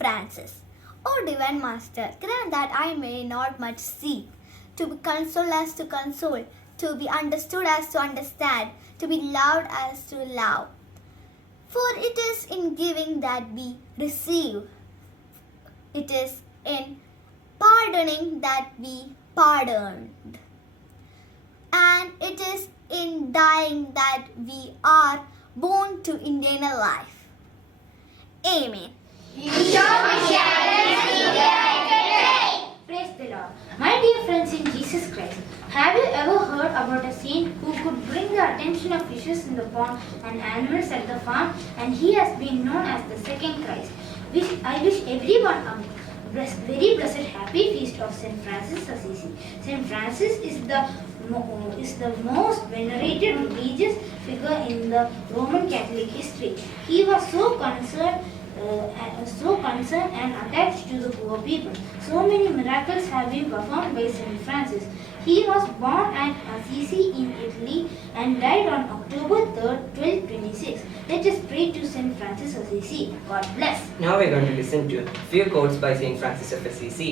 Francis. O Divine Master, grant that I may not much seek to be consoled as to console, to be understood as to understand, to be loved as to love. For it is in giving that we receive. It is in pardoning that we pardoned. And it is in dying that we are born to eternal life. Amen. Praise the Lord. My dear friends in Jesus Christ, have you ever heard about a saint who could bring the attention of fishes in the pond and animals at the farm, and he has been known as the second Christ? I wish everyone a very blessed happy feast of Saint Francis Assisi. Saint Francis is the most venerated religious figure in the Roman Catholic history. He was so concerned and attached to the poor people. So many miracles have been performed by Saint Francis. He was born at Assisi in Italy and died on October 3rd, 1226. Let us pray to Saint Francis Assisi. God bless. Now we're going to listen to a few quotes by Saint Francis of Assisi.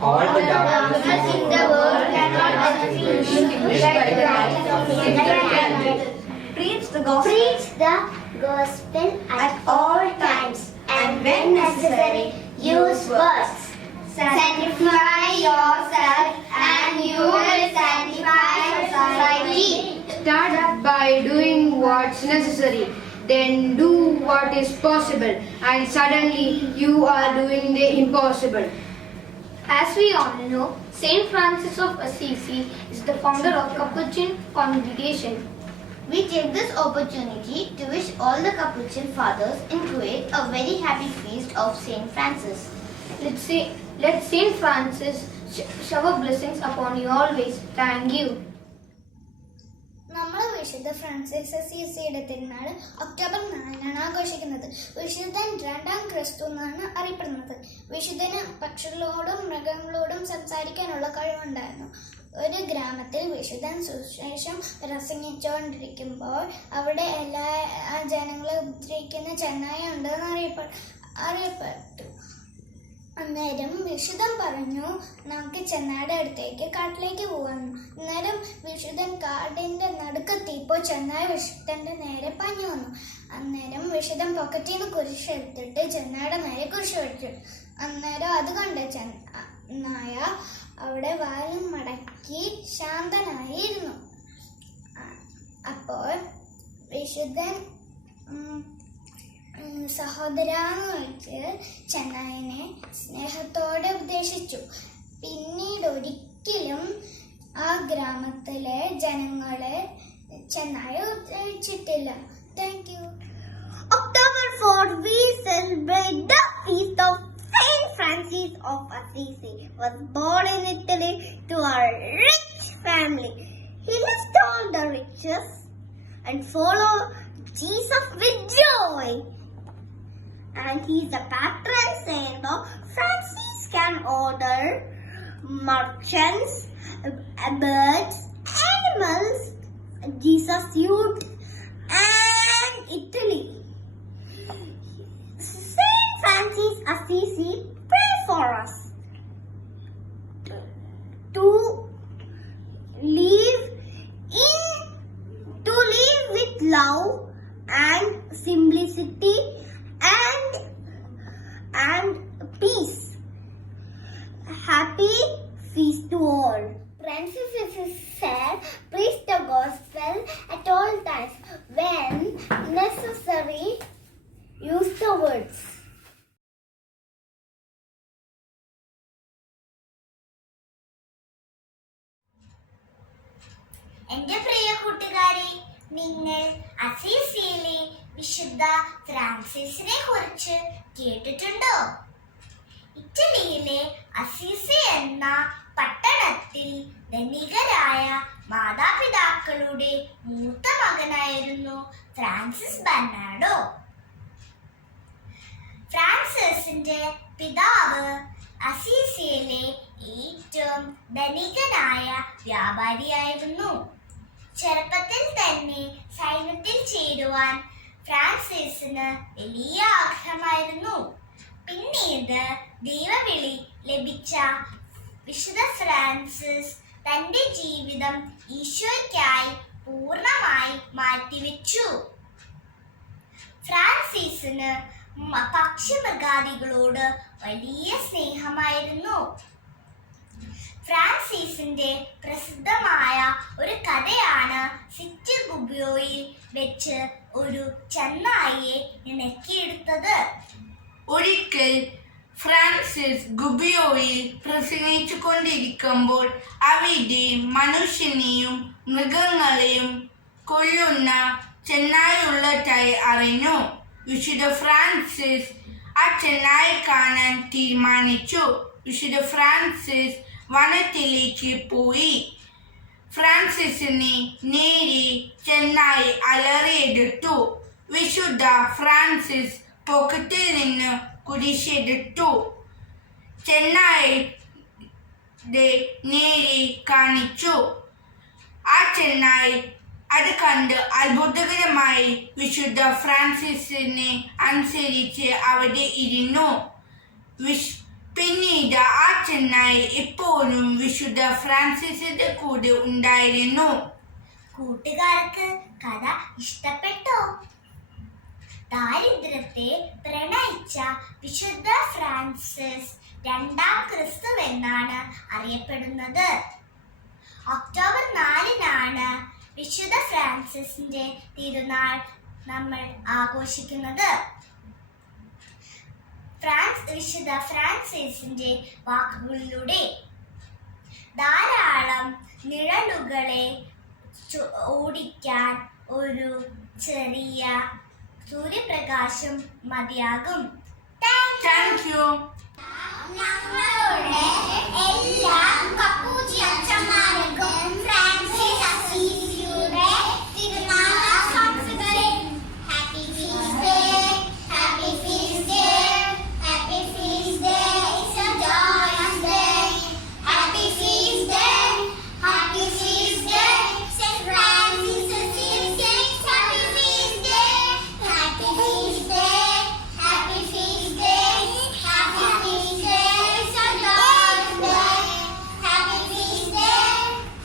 All the darkness in the world cannot be extinguished by the light of Saint. Preach the gospel. Preach the gospel at all times, and when necessary, use words. Sanctify yourself, and you will sanctify society. Start by doing what's necessary, then do what is possible, and suddenly you are doing the impossible. As we all know, Saint Francis of Assisi is the founder of Capuchin congregation. We take this opportunity to wish all the Capuchin fathers in Kuwait a very happy feast of Saint Francis. Let Saint Francis shower blessings upon you always. Thank you. നമ്മൾ വിശുദ്ധ Francis അസീസിയുടെ തിരുനാൾ October 4 ആഘോഷിക്കുന്നത്. വിശുദ്ധൻ രണ്ടാം ക്രിസ്തു എന്നാണ് അറിയപ്പെടുന്നത്. വിശുദ്ധന് പക്ഷികളോടും മൃഗങ്ങളോടും സംസാരിക്കാനുള്ള കഴിവുണ്ടായിരുന്നു. ഒരു ഗ്രാമത്തിൽ വിശുദ്ധൻ സുശേഷം പ്രസംഗിച്ചുകൊണ്ടിരിക്കുമ്പോൾ അവിടെ എല്ലാ ജനങ്ങളെ ഉപദ്രവിക്കുന്ന ചെന്നായ ഉണ്ടെന്ന് അറിയപ്പെട്ടു. അന്നേരം വിശുദ്ധൻ പറഞ്ഞു, നമുക്ക് ചെന്നായുടെ അടുത്തേക്ക് കാട്ടിലേക്ക് പോവാം. അന്നേരം വിശുദ്ധൻ കാടിന്റെ നടുക്കെത്തിയപ്പോൾ ചെന്നായ വിശുദ്ധന്റെ നേരെ പാഞ്ഞു വന്നു. അന്നേരം വിശുദ്ധൻ പോക്കറ്റിൽ നിന്ന് കുരിശ് എടുത്തിട്ട് ചെന്നായുടെ നേരെ കുരിശ് വെച്ചു. അന്നേരം അത് കണ്ട ചെന്നായ അവിടെ വാലും മടക്കി ശാന്തനായിരുന്നു. അപ്പോൾ വിശുദ്ധൻ സഹോദരാന്ന് വിളിച്ച് ചെന്നായനെ സ്നേഹത്തോടെ ഉപദേശിച്ചു. പിന്നീട് ഒരിക്കലും ആ ഗ്രാമത്തിലെ ജനങ്ങളെ ചെന്നായ ഉപദ്രവിച്ചിട്ടില്ല. Thank you. October 4th, we celebrate the feast of Saint Francis of Assisi. Was born in Italy to a rich family. He left all the riches and followed Jesus with joy. And he is the patron saint of Franciscan order, merchants, birds, animals, Jesus youth, and Italy. Saint Francis Assisi, pray for us to live with love and simplicity and peace. Happy feast to all. Francis said, preach the gospel at all times. When necessary, use the words. എന്റെ പ്രിയ കൂട്ടുകാരെ, നിങ്ങൾ അസീസിയിലെ വിശുദ്ധ ഫ്രാൻസിസിനെ കുറിച്ച് കേട്ടിട്ടുണ്ടോ? ഇറ്റലിയിലെ അസീസി എന്ന പട്ടണത്തിൽ ധനികരായ മാതാപിതാക്കളുടെ മൂത്ത മകനായിരുന്നു ഫ്രാൻസിസ് ബെർണാഡോ. ഫ്രാൻസിസിന്റെ പിതാവ് അസീസിയിലെ ഏറ്റവും ധനികനായ വ്യാപാരിയായിരുന്നു. ചെറുപ്പത്തിൽ തന്നെ സൈന്യത്തിൽ ചേരുവാൻ ഫ്രാൻസിസിന് വലിയ ആഗ്രഹമായിരുന്നു. പിന്നീട് ദൈവവിളി ലഭിച്ച വിശുദ്ധ ഫ്രാൻസിസ് തന്റെ ജീവിതം ഈശോയ്ക്കായി പൂർണ്ണമായി മാറ്റിവെച്ചു. ഫ്രാൻസിസിന് പക്ഷിമൃഗാദികളോട് വലിയ സ്നേഹമായിരുന്നു. ഫ്രാൻസിസിന്റെ പ്രസിദ്ധമായ ഒരു കഥയാണ് സിറ്റി ഗുബിയോയിൽ വെച്ച് ഒരു ചെന്നായിയെ ഇണക്കിയെടുത്തത്. ഒരിക്കൽ ഫ്രാൻസിസ് ഗുബിയോയിൽ പ്രസംഗിച്ചു കൊണ്ടിരിക്കുമ്പോൾ അവിടെ മനുഷ്യനെയും മൃഗങ്ങളെയും കൊല്ലുന്ന ചെന്നായുള്ളതായി അറിഞ്ഞു. വിശുദ്ധ ഫ്രാൻസിസ് ആ ചെന്നായി കാണാൻ തീരുമാനിച്ചു. വിശുദ്ധ ഫ്രാൻസിസ് വനത്തിലേക്ക് പോയി. ഫ്രാൻസിസിനെ നേരെ ചെന്നായി അലറിയെടുത്തു. വിശുദ്ധ ഫ്രാൻസിസ് പോക്കറ്റിൽ നിന്ന് കുരിശെടുത്തു ചെന്നായിയുടെ നേരെ കാണിച്ചു. ആ ചെന്നായി അത് കണ്ട് അത്ഭുതകരമായി വിശുദ്ധ ഫ്രാൻസിസിനെ അനുസരിച്ച് അവിടെ ഇരുന്നു. പിന്നീട് ആ ചെന്നായി എപ്പോഴും വിശുദ്ധ ഫ്രാൻസിസിന്റെ കൂടെ ഉണ്ടായിരുന്നു. കൂട്ടുകാർക്ക് കഥ ഇഷ്ടപ്പെട്ടോ? ദാരിദ്ര്യത്തെ പ്രണയിച്ച വിശുദ്ധ ഫ്രാൻസിസ് രണ്ടാം ക്രിസ്തു എന്നാണ് അറിയപ്പെടുന്നത്. ഒക്ടോബർ 4-നാണ് വിശുദ്ധ ഫ്രാൻസിസിന്റെ തിരുനാൾ നമ്മൾ ആഘോഷിക്കുന്നത്. വിശുദ്ധ ഫ്രാൻസിസിന്റെ വാക്കുകളിലൂടെ ധാരാളം നിഴലുകളെ ഓടിക്കാൻ ഒരു ചെറിയ സൂര്യപ്രകാശം മതിയാകും. Thank you. ഞങ്ങളുടെ എല്ലാ കപ്പൂച്ചി അച്ഛന്മാർക്കും ഫ്രാൻസിസ് അസീസിയുടെ തിരുനാൾ ആശംസകൾ. Happy feast day, happy feast day, happy feast day. It's A joyous day. Happy feast day, happy feast day. Saint Francis Assisi, happy feast day, happy feast day, happy feast day, happy feast day. It's a joyous day. Happy feast day,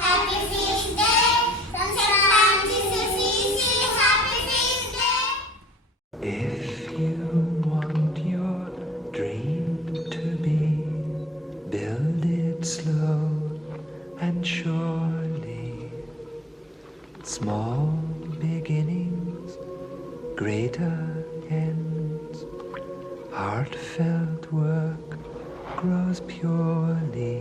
happy feast day. From Saint Francis Assisi, happy feast day. If you want your dream to be, build it slow and surely. Small beginnings, greater ends. Heartfelt work grows purely.